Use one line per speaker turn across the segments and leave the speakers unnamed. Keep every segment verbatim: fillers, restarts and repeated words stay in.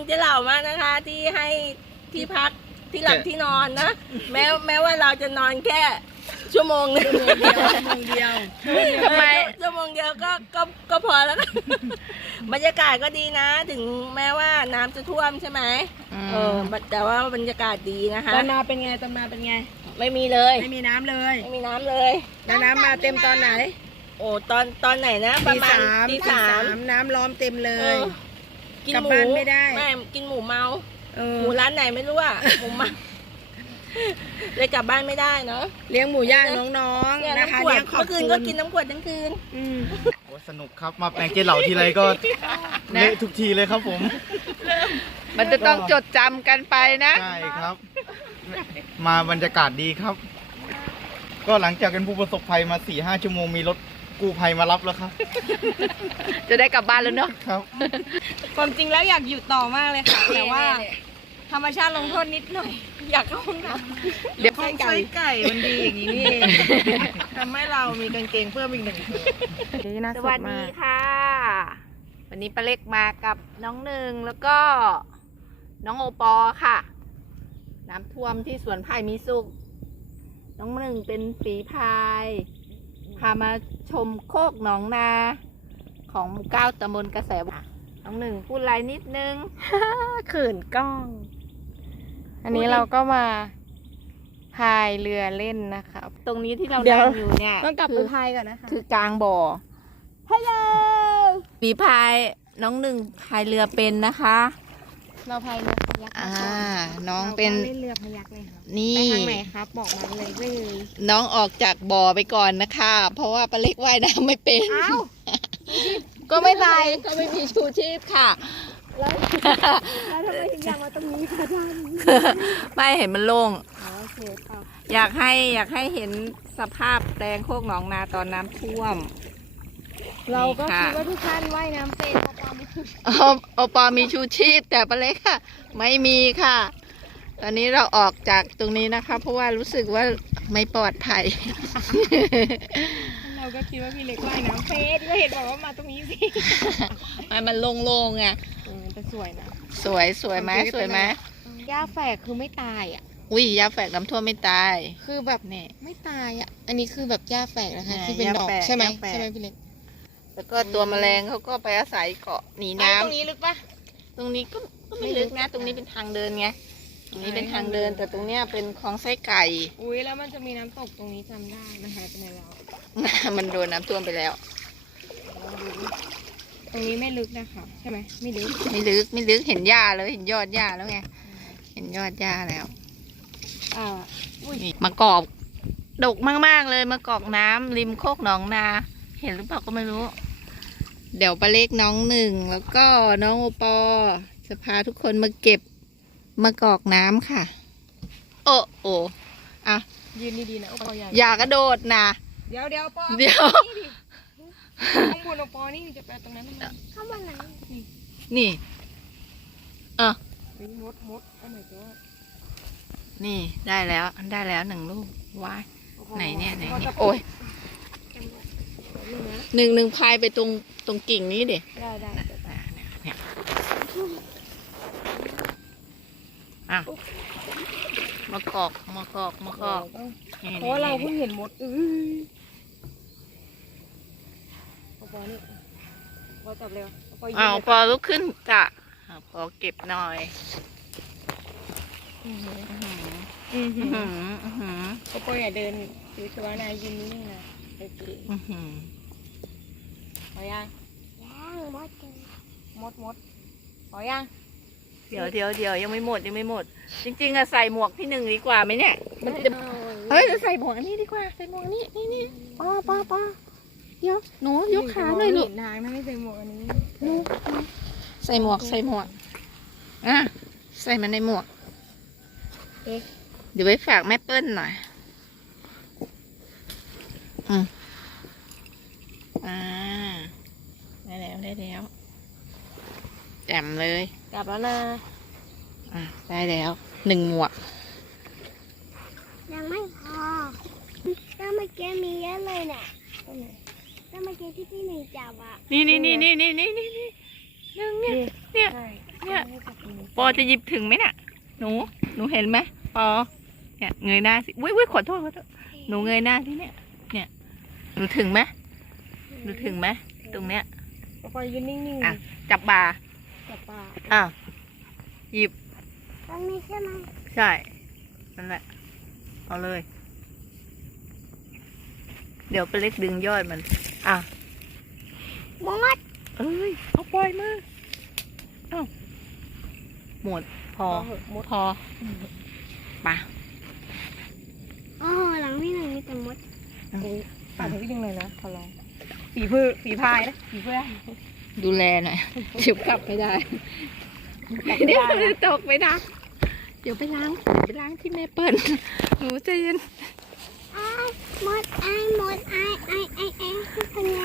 เจ๊เหล่ามากนะคะ ที่ให้ที่พักที่หลับที่นอนนะแม้แม้ว่าเราจะนอนแค่ชั่วโมงนึงชั่วโมงเดียวชั่วโมงเดียวทำไมชั่วโมงเดียวก็ก็ก็พอแล้วบรรยากาศก็ดีนะถึงแม้ว่าน้ำจะท่วมใช่ไหมเออแต่ว่าบรรยากาศดีนะคะ
ตอนมาเป็นไงตอนมาเป็นไง
ไม่มีเลย
ไม่มีน้ำเลย
ไม่มีน้ำเลย
แล้วน้ำมาเต็มตอนไหน
โอ้ตอนตอนไหนนะประมาณตีสาม
น้ำล้อมเต็มเลย
กินหมูไม่ได้ไม่กินหมูเมาหมูร้านไหนไม่รู้อ่ะหมูเมาเลยกลับบ้านไม่ได้เนาะ
เลี้ยงหมูย่างน้องๆนะคะเลี้ยงขอบ
คืนก็กินน้ำขวดทั้งคืน
โอ้สนุกครับมาแปลงเจ๊เหล่าทีไรก็เละทุกทีเลยครับผม
มันจะต้องจดจำกันไปนะ
ใช่ครับ มาบรรยากาศดีครับ ก็หลังจากเป็นผู้ประสบภัยมาสี่ห้าชั่วโมงมีรถกู้ภัยมารับแล้วครับ
จะได้กลับบ้านแล้วเนาะ
ครับ
ความจริงแล้วอยากอยู่ต่อมากเลยค่ะแต่ว่าธรรมชาติลงโทษนิดหน่อยอยากเข้าห้องน้ำ
เดี๋ยวไส้ไก่ไก่มันดีอย่างนี้นี่เองทำให้เรามีกางเกงเพิ่มอีกหนึ่งตัว
สวัสดีค่ะ วันนี้ป้าเล็กมากับน้องหนึ่งแล้วก็น้องโอปอค่ะน้ำท่วมที่สวนไผ่มีสุขน้องหนึ่งเป็นฝีพายพามาชมโคกหนองนาของหมู่เก้าตำบลกระแสน้องหนึ่งพูดอะไรนิดนึง
เขินกล้อง อันนี้เราก็มาพายเรือเล่นนะคะ
ตรงนี้ที่เรานั่งอยู่เนี่ย
ต้องกลับไปพายก่อนนะคะ
คือกลางบ่อฮัลโหลฝีพายน้องหนึ่งพายเรือเป็นนะคะ
เราพายเรือพยัก
อ่าน้องเป็น
เล่นเรือพยักเลยค่ะ
นี่
ไปทางไหนครับบอกมาเลยเลย
น้องออกจากบ่อไปก่อนนะคะเพราะว่าป้าเล็กว่ายน้ำไม่เป็น
อ้าว
ก็ไม่ตายก็ไม่มีชูชีพค่ะ
แล้วแล้วทำไมถึงอยากมาตรงนี้คะท่าน
ไม่เห็นมันโล่ง
โอเคค่ะ
อยากให้อยากให้เห็นสภาพแปลงโคกหนองนาตอนน้ำท่วม
เราก็คิดว่าทุกท่านว่ายน้ำเป็น
โอปอมีชูชีพแต่ป้าเล็กค่ะไม่มีค่ะตอนนี้เราออกจากตรงนี้นะคะเพราะว่ารู้สึกว่าไม่ปลอดภัย
เราก็คิดว่าพี่เล็กว่ายน้ำเป็นก็เห็นบอกว่ามาตรงนี้สิ
มันโล่งๆไง
แต่สวยนะ
สวยสวยไหมสวยไหม
หญ้าแฝกคือไม่ตายอ่ะ
อุ้ยหญ้าแฝกน้ำท่วมไม่ตาย
คือแบบเนี่ยไม่ตายอ่ะอันนี้คือแบบหญ้าแฝกนะคะที่เป็นดอกใช่ไหมใช่ไหมพี่เล็ก
แล้วก็ตัวแมลงเขาก็ไปอาศัยเกาะหนีน้ำ
ตรงนี้ลึกปะ
ตรงนี้ก็ไม่ลึกนะตรงนี้เป็นทางเดินไงตรงนี้เป็นทางเดินแต่ตรงเนี้ยเป็นคลองไส้ไก่
อุ้ยแล้วมันจะมีน้ำตกตรงนี้จำได้มันหายไปไหนแล้ว
มันโดนน้ำท่วมไปแล้ว
ตรงนี้ไม่ลึกนะคะใช่ไหมไม่ลึก
ไม่ลึกไม่ลึกเห็นหญ้าเลยเห็นยอดหญ้าแล้วไงเห็นยอดหญ้าแล้ว
อ่า
อุ้ยมะกอกดกมากๆเลยมะกอกน้ำริมโคกหนองนาเห็นหรือเปล่าก็ไม่รู้เดี๋ยวป้าเล็กน้องหนึ่งแล้วก็น้องโอปอจะพาทุกคนมาเก็บมะกอกน้ำค่ะโอ้โอ้อะ
ยืนดีๆนะโอปอ
อย่ากระโดดนะ
เดี๋ยวเดี๋ยวปอ
เดี๋ยว
ข้างบนโอปอนี่จะไปตรงนั้นข้างบนไหน
นี่เออ
มดมดโอ้ my god
นี่ได้แล้วได้แล้วหนึ่งลูกว้ายไหนเนี่ยไหนเนี่ยโอ้ยหนึ่งหนึ่งพายไปตรงตรงกิ่งนี้เด็
ได้ได้
เนี่ยอ่ะมะกอกมะกอกมะกอก
เพราะเราเพิ่งเห็นมดอื้อปอนี่ปอจับเร็ว
อ้าวปอลุกขึ้นจ้ะปอเก็บหน่อย
อือหืออือหืออือหือปออย่าเดินถือชัวร์นายยืนนิ่งๆนะโอเค
อือหือ
พอยังยังมดมดมดพอยัง
เดี๋ยวเดี๋ยวเดี๋ยวยังไม่หมดยังไม่หมดจริงๆอะใส่หมวกพี่หนึ่งดีกว่าไหมเนี่ยมันจะเฮ้ยจะใส่หมวกอันนี้ดีกว่าใส่หมวกนี้นี่นี่ป้าป้าป้าเดี๋ยวหนูยกขาหน่อยลูก
นางไม่ใส่หมวกอันนี้
หนูใส่หมวกใส่หมวกอ่ะใส่มันในหมวกเดี๋ยวไปฝากแม่เปิ้ลหน่อยอืมอ่าได้แล้วได้แล้วแจ่มเลย
กลับแล้วนะ
อ่ะได้แล้วหนึ่งหมวก
ยังไม่พอถ้าเมื่อกี้มีเยอะเลยเนี่ยถ้าเมื่อกี้ที่พี่หนึ่งจับอ่ะ
นี่นี่นี่นี่นี่นี่นี่หนึ่งเนี่ยเนี่ยเนี่ยปอจะหยิบถึงไหมน่ะ หนู หนูเห็นไหมปอ เนี่ยเงยหน้าสิอุ้ยอุ้ยขอโทษขอโทษหนูเงยหน้าสิเนี่ย เนี่ย หนูถึงไหมหนูถึงไหมตรงเนี้ย
ปอยืนนิ่งๆ
อ่ะ จับบ่า
จับปาก
อ่ะ หยิบ
ตรงนี้ใช่ไหม
ใช่ นั่นแหละ เอาเลย เดี๋ยวไปเล็กดึงยอดมัน อ่ะ
มด
เอ้ย เอาปล่อยมือเอ้าหมด พอ พอปะ
อ๋อหลังพี่หนึ่งมีแต่มด
ฝากถึงพี่ยังเลยนะขอร้องฝีพือฝีพายนะฝีเพื่อ
ดูแลหน่อยเดี๋ยวกลับไม่ได้ เดี๋ยวจะตกไม่ได้ เดี๋ยวไปล้าง เดี๋ยวไปล้างที่แม่เปิ้ลหนูใจเย็น
อ้ายมดอ้ายมดอ้ายอ้ายอ้ายอ้ายทุกคนเลย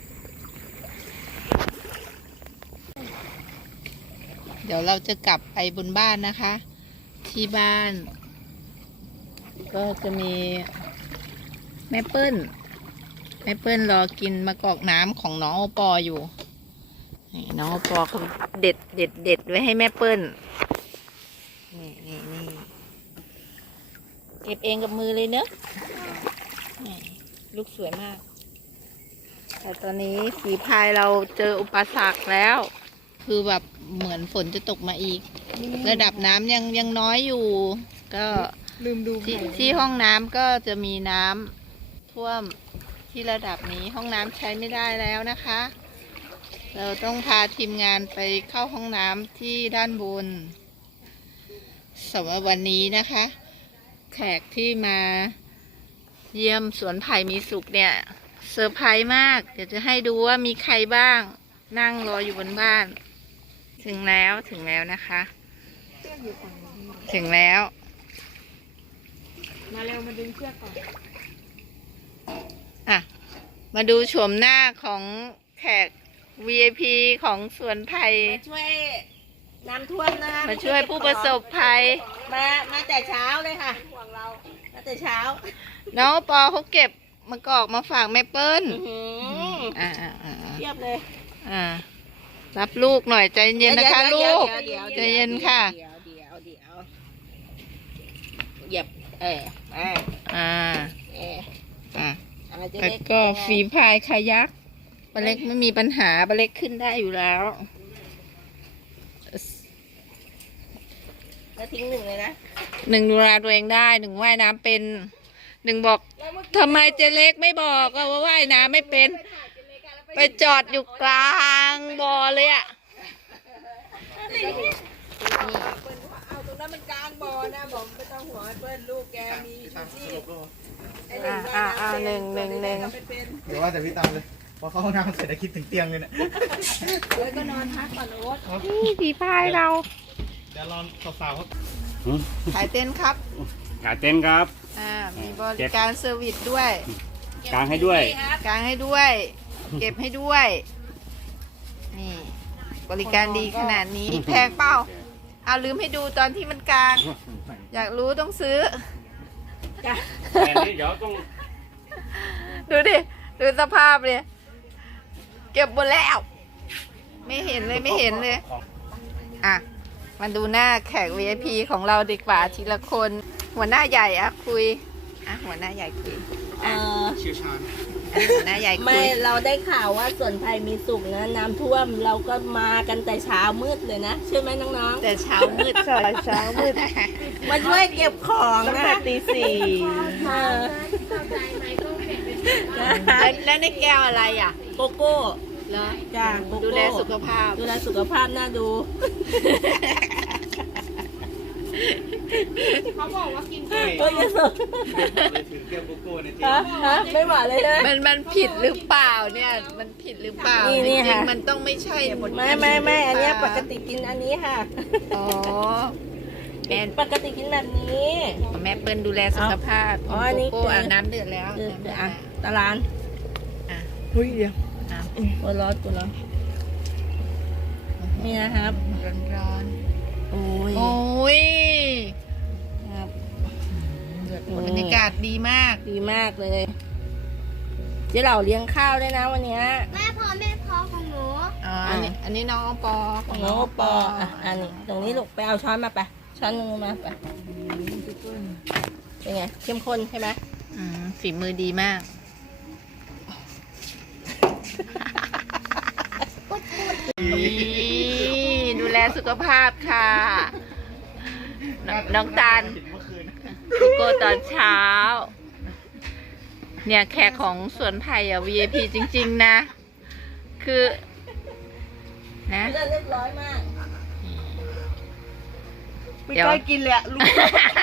เดี๋ยวเราจะกลับไปบนบ้านนะคะ ที่บ้าน ก็จะมีแม่เปิ้ลแม่เปิ้ลรอกินมะกอกน้ำของน้องโอปออยู่นี่น้องโอปอเขาเด็ดเด็ดเด็ดไว้ให้แม่เปิ้ลนี่นี่นี่เก็บเองกับมือเลยเนอะนี่ลูกสวยมาก แต่ตอนนี้ฝีพายเราเจออุปสรรคแล้ว คือแบบเหมือนฝนจะตกมาอีก ระดับน้ำยังยังน้อยอยู่ ก็
ลืมดู
ที่ที่ห้องน้ำก็จะมีน้ำท่วมที่ระดับนี้ห้องน้ำใช้ไม่ได้แล้วนะคะ เราต้องพาทีมงานไปเข้าห้องน้ำที่ด้านบนสำหรับวันนี้นะคะ แขกที่มาเยี่ยมสวนไผ่มีสุขเนี่ยเซอร์ไพรส์มาก เดี๋ยวจะให้ดูว่ามีใครบ้าง นั่งรออยู่บนบ้าน ถึงแล้วถึงแล้วนะคะ ถึงแล้ว
มาเร็วมาดึงเชือกก่อน
อ่ะ มาดูโฉมหน้าของแขก วี ไอ พี ของสวนไผ่
มาช่วยน้ำท่วมนะคะ
มาช่วยผู้ประสบภัย
มามาแต่เช้าเลยค่ะห่วงเรามาแต่เช้า
น้องปอเขาเก็บมะกอกมาฝากแม่เปิ้ล
อื้อหือ
อ่าอ่าอ่า
เทียบเลย
อ่า รับลูกหน่อยใจเย็นนะคะ
ดี๋
ลู
ยว
ก
ดี๋วดี๋ว
ใจเย็นค่ะ
เดี๋ยวเดี๋ยวเดี๋ยวเหยียบเอออ่า
อ่า
เออ
อ่า
อ่าจะ
แล้ว
ได้
ก็ฝีพายคายักปลาเล็กไม่มีปัญหาปลาเล็กขึ้นได้อยู่แล้ว
แล้วทิ้งหนึ่งเลยนะ
หนึ่งดูแลตัวเองได้หนึ่งว่ายน้ำเป็นหนึ่งบอกทำไมเจเล็กไม่บอกว่าว่ายน้ำไม่เป็น ไปจอดอยู่กลางบ่อเลยอ่ะ
เอาตรงนั้นมันกลางบ่อนะบอกไม่ต้องห่วงให้เปิ้ลลูกแกมีชูชีพไอ้หนึ่ง
อ่าอ่าหนึ่งหนึ่งหนึ่ง
ไม่เป็น
เดี๋ยวว่าแต่พี่ตามเลย พอเข้าห้องน้ำเสร็จแล้วคิดถึงเตียงเลยเนี่ย
เดี๋ยวก็นอนพักก่อนโอ๊ต
นี่ฝีพายเรา
เดี๋ยวรอสาวๆเขา
ขายเต้นครับ
ขาเต็นท์ครับ
อ่ามีบริการเซอร์วิสด้วย
กลางให้ด้วย
กางให้ด้วย เก็บให้ด้วย นี่ บริการดีขนาดนี้ แพงเปล่า เอาลืมให้ดูตอนที่มันกลาง อยากรู้ต้องซื้อ
แต่นี่เดี๋ยวต้อง
ดูดิ ดูสภาพเลย เก็บหมดแล้ว ไม่เห็นเลยไม่เห็นเลย อ่ะ มาดูหน้าแขก วี ไอ พี ของเราดีกว่าทีละคน หัวหน้าใหญ่อะคุย อ่ะ หัวหน้าใหญ่คุย
เออ
เชี่ยวชาญ
อ่ะหัวหน้าใหญ่คุ
ไม่
ย
เราได้ข่าวว่าสวนไผ่มีสุขนะน้ำท่วมเราก็มากันแต่เช้ามืดเลยนะใช่ไหมน้อง
แต่เช้ามืดเช้ามืด
ๆมาช่วยเก็บของนะตีสี่เออ
แล้วแล้วในแก้วอะไรอ่ะ
โกโก้
เหรอ
จ้าโกโก้
ดูแลสุขภาพ
ดูแลสุขภาพน่าดู
เขาบอกว่ากิน
เฮ้ยสุด
เลยถือแก้วโกโก้เนี่ยจริง
ฮะฮะไม่หวานเลยนะ
มันมันผิดหรือเปล่าเนี่ย มันผิดหรือเปล่า
นี่นี่
จริง
ค่ะ
ๆมันต้องไม่ใช่
ไม่ไม่ไม่อันเนี้ยปกติกินอันนี้ค่ะ
อ๋อแม่
ปกติกินแบบนี้
แม่เปิ้ลดูแลสุขภาพ
อ๋ออันนี้
โกโก้
คืออ่
อาบน้ำเดือดแล้ว
เออ
น้ำเดือด
อ่ะ
แล้ว
ตาราน
อ่ะ
เฮ้ยเดี๋ยว
อ่ะ
ตัวร้อนตัวร้อนนี่นะครับ
ร้อนร้อน
โอ้ย
ๆโอ้ย
ครับ
บรรยากาศดีมาก
ดีมากเลยเจ๊เหล่าเลี้ยงข้าวด้วยนะวันเนี้ย
แม่พอแม่พอของหนู
อ๋อ
อ
อันนี้อันนี้น้องโอปอของ
น้องโอปออ่ะอันนี้ตรงนี้ลูกไปเอาช้อนมาไปช้อนนึงมาไปเป็นไงเข้มข้นใช่ไหม
อืมฝีมือดีมาก นี่ดูแลสุขภาพค่ะ น้องน้องตาลสุโกตอนเช้า เนี่ยแขกของสวนไผ่อะ วี ไอ พี จริง ๆ นะ คือนะ
เรียบร้อยมาก
เดี๋ยวกินเลยลูก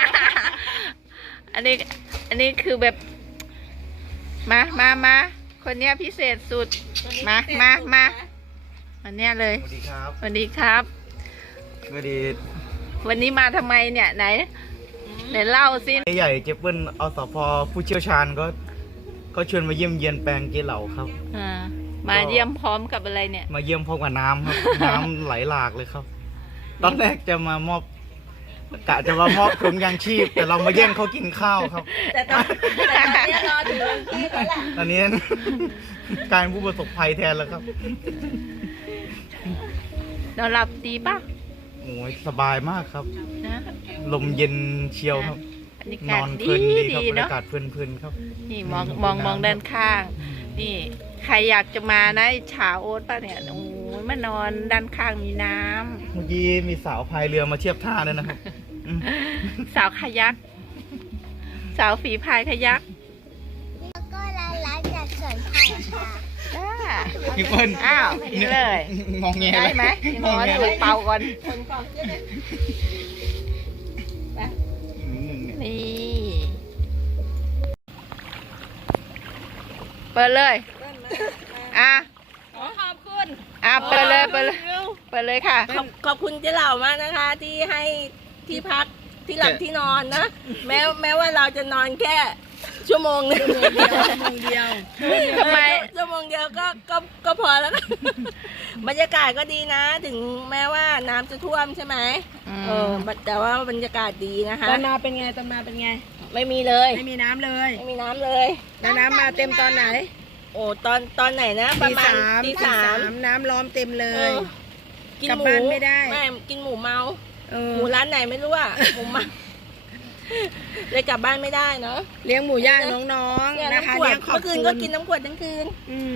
อันนี้ อันนี้คือแบบ มา มา มา คนเนี้ยพิเศษสุด มา มา มาวันเนี้ยเลย
สวัสดีครับ
สวัสดีครับ
สวัสดี
วันนี้มาทำไมเนี่ย ไหน ไหนเล่าสิ
ใหญ่เจเปิ้ลอสพผู้เชี่ยวชาญก็ก็ชวนมาเยี่ยมเยียนแปลงเกเหลาครับ
อ่า มาเยี่ยมพร้อมกับอะไรเนี่ย
มาเยี่ยมพร้อมกับน้ำครับ น้ำไหลหลากเลยครับ ตอนแรกจะมามอบกะจะมามอบถุงยางชีพ แต่เรามาแย่งเขากินข้าวครับ
แต่ตอนแต่ตอนนี้รอถึงวันที่แล้วแหละ
ตอนนี้ กลารผู้ประสบภัยแทนแล้วครับ
นอนหลับดีป่ะ
โอ้ยสบายมากครับ
นะ
ลมเย็นเชียวครับ
บรรยา
น
กาศ
อน
ดี
เพลินดีครับ
ดี
บรร
เนาะ
ยากาศเพลินๆครับ
นี่มองมองมองด้านข้าง นี่ ใครอยากจะมานะอิจฉาโอ๊ตป่ะเนี่ย โอ้ยมานอนด้านข้างมีน้ำ
เมื่อกี้มีสาวพายเรือมาเทียบท่าด้วยนะครับอืม
สาวขยัก สาวฝีพายขยัก
แล้วก็ร้านร้านจากสวนไผ่ค่ะ
จ้า
พี่เปิ้ล
อ้าวนี่เลย
งองแง
ได้ไหม
ง
ข
อ
อง
แง
ดูเป่าก่อน
คนก่อนเจ๊เลย
หนึ่งเนี่ย
นี่ เปิดเลย อ่ะ
ขอบคุณ
อ่ะ เปิดเลย เปิดเลย เปิดเลยค่ะ
ขอบขอบคุณเจ๊เหล่ามากนะคะ ที่ให้ที่พักที่หลับที่นอนนะ แม้แม้ว่าเราจะนอนแค่ชั่วโมงนึง
ชั่วโมงเดียว
ทำไม
ชั่วโมงเดียวก็ก็ก็พอแล้ว บรรยากาศก็ดีนะ ถึงแม้ว่าน้ำจะท่วมใช่ไหม
อืม
เออแต่ว่าบรรยากาศดีนะคะ
ตอนมาเป็นไงตอนมาเป็นไง
ไม่มีเลย
ไม่มีน้ำเลย
ไม่มีน้ำเลย
แล้วน้ำมาเต็มตอนไหน
โอ้ตอนตอนไหนนะ ประมาณตี
ตี
สาม
น้ำล้อมเต็มเล
เอย อกิน
กลับ
หมู
บ้านไม่ได้
ไม่กินหมูเมา
เออ
หมูร้านไหนไม่รู้อ่ะ หมูเมาเลยกลับบ้านไม่ได้เนาะ
เลี้ยงหมูย่างน้อง
เนี่ย
ๆนะคะ
น้ำขวด
เลี้ยงขอบ
เมื่อคื
คุ
น
ณ
ก็กินน้ำขวดทั้งคืน
อืม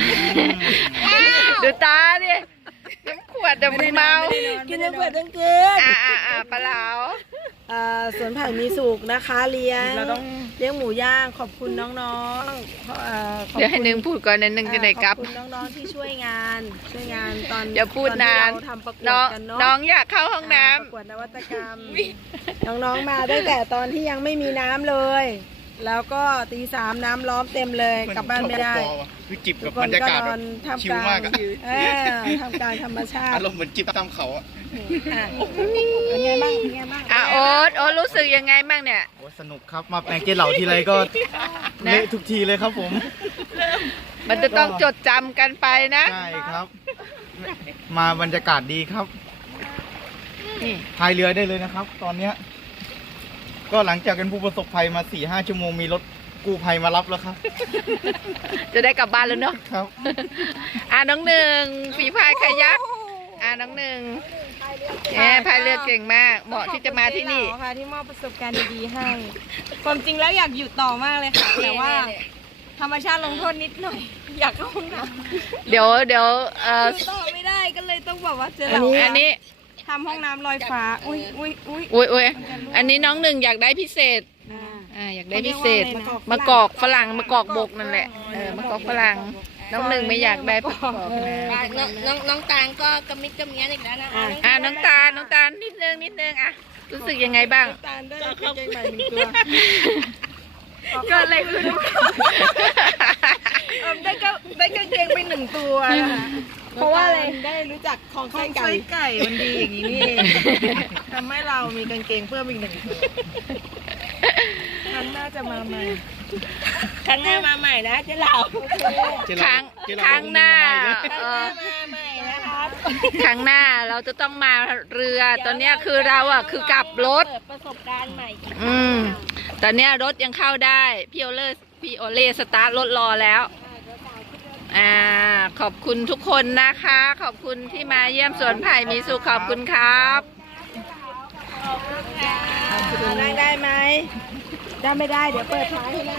ดูตาดิน้ำขวดเดี๋ยวมันเมา
กินน้ำขวดทั้งคืน
อ่าอ่าอ่าปลาเหลา
เอ่อสวนไผ่มีสุกนะคะ เลี้ยง
เราต้อง
เลี้ยงหมูย่างขอบคุณน้องๆเอ่อขอบคุณ
เดี๋ยวให้หนึ่งพูดก่อนนะหนึ่งจะได้กลับ
ขอบคุณน้องๆที่ช่วยงานช่วยงานตอน
อย่าพูด
ตอที่
นาน
เราทำประกว
น้
ด
อง
กันเนาะ
น้องอยากเข้าห้องน้
าประกวดนวัตกรรม น้องๆมาตั้งแต่ตอนที่ยังไม่มีน้ำเลย แล้วก็ตีสามน้ำล้อมเต็มเลยกลับบ้านไม่ได้
คือจิบ
ทุ
กั
ก
บ
ค
บร
น
รยา
ก็
กาศ
น
แบ
อบ นทำ
ชิ
ก
ล
ลาง
มากอะ
เออทำกลางธรรมชาติ
อารมณ์เหมือนจิบตามเขาอะ
อ่ะเป็นไงบ้างเป็นไงบ้าง
ำอ่ะโอ๊ตโอ๊ตรู้สึกยังไงบ้างเนี่ย
โอ้สนุกครับ มาแปลงเกเหล่าทีไรก็
นะ
เละทุกทีเลยครับผม
มันจะต้องจดจำกันไปนะ
ใช่ครับ มาบรรยากาศดีครับ
นี่
พายเรือได้เลยนะครับ ตอนเนี้ย ก็หลังจากเป็นผู้ประสบภัยมาสี่ห้าชั่วโมงมีรถกู้ภัยมารับแล้วครับ
จะได้กลับบ้านแล้วเนาะ
ครับ
อ่ะน้องหนึ่งฝีพายขยัก อ่ะน้องหนึ่งแหมพายเรือเก่งมาก เหมาะที่จะมาที่นี่
ขอบคุณเจ๊เหล่าค่ะที่มอบประสบการณ์ดีๆให้ ความจริงแล้วอยากอยู่ต่อมากเลยค่ะ แต่ว่าธรรมชาติลงโทษนิดหน่อย อยากเข้าห้องน้ำ
เดี๋ยวเดี๋ยวเอ่อ
อยู่ต่อไม่ได้ก็เลยต้องบอกว่าเจ๊เหล่า
อันนี้
ทำห้องน้ำลอยฟ้า อุ้ยอุ้ยอุ้ย
อุ้ยอุ้ยอันนี้น้องหนึ่งอยากได้พิเศษ
อ่า
อ่าอยากได้พิเศษ
เขาเรียกว่าอะไรนะ
มะกอกฝรั่งมะกอกบกนั่นแหละเออมะกอกฝรั่งน้องหนึ่งไม่อยากได้มะกอกนะ
น้องน้องน้องตาลก็กระมิดกระเมียนอีกแล้วนะคะ
อ่าน้องตาลน้องตาลนิดนึงนิดนึงอ่ะรู้สึกยังไงบ้าง
ตาลได้กางเกงใหม่หนึ่งตัว
เกิดอะไรขึ้น
เอิ่มได้ก็ได้กางเกงไปหนึ่งตัวนะคะเพราะว่าอะไรได้รู้จักของไส้ไก่ไก่มันดีอย่างนี้นี่เองทำให้เรามีกางเกงเพิ่มอีกหนึ่งตัวครั้งหน้าจะมาใหม่
ครั้งหน้ามาใหม่นะเจ๊เหล่า
เจ๊
ค
เหล่า
รั้ง
เจ๊เห
ค
ล่า
รั้งหน้า
ครั้ง
เอ
หน้า
อ
มาใหม่นะครับ
ครั้งหน้าเราจะต้องมาเรือตอนเนี้ยคือเราอ่ะคือกลับรถ
เปิดประสบการณ์ใหม่อีก
อืมตอนเนี้ยรถยังเข้าได้พี่โอเลพี่โอเล่สตาร์ทรถรอแล้วอ่า ขอบคุณทุกคนนะคะ ขอบคุณที่มาเยี่ยมสวนไผ่มีสุขขอบคุณครับ
นั่งได้ไหมได้ไม่ได้เดี๋ยวเปิดท้ายให้นะ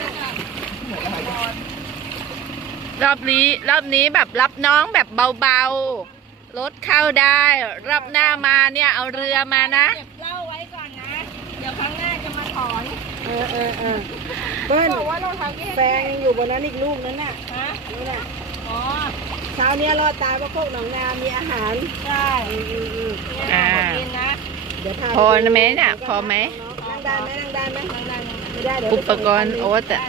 รอบนี้รอบนี้แบบรับน้องแบบเบาๆ รถเข้าได้ รอบหน้ามาเนี่ยเอาเรือมานะ
เก็บเหล้าไว้ก่อนนะ เดี๋ยวครั้งหน้าจะมาถอน
เออเออเออเบิ้ลแฟงอยู่บนนั้นอีกลูกนั้นน่ะ
ฮะ
นู่นน่ะ
อ๋อ
เช้าเนี้ยรอดตายเพราะโคกหนองนามีอาหาร
ใช่
อืมอืมอืม
เนี่ยเรากินนะ
เดี๋ยวพา
พอไหมเนี่ยพอไหม
นั่งได้ไหมนั่งได้ไหม
นั่งได้
ไม่ได้เดี๋ยว
อุปกรณ์โอ๊ตอะ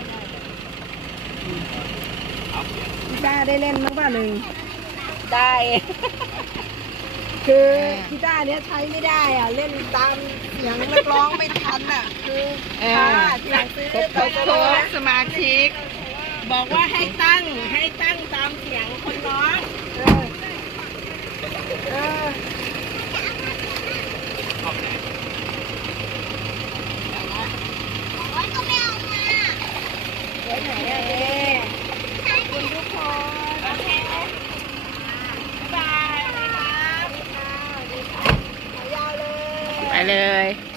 กีตาร์ได้เล่นมั้งป่ะหนึ่ง
ได้
คือกีตาร์เนี้ยใช้ไม่ได้อ่ะเล่นตามเสียงนักร้องไม่ทันอ่ะคือค่าที่หลังซื้อไปแล้วนะ
สมาชิก
บอกว่าให้ตั้งให้ตั้งตามเสียงคนร้อง
เออเออ
โอ๊ยก็ไม่เอามา
ไว้ไหนอ่ะเอ๊ะขอบคุณทุกคน
โอเคบ๊ายบาย
ขายาวเลย
ไปเลย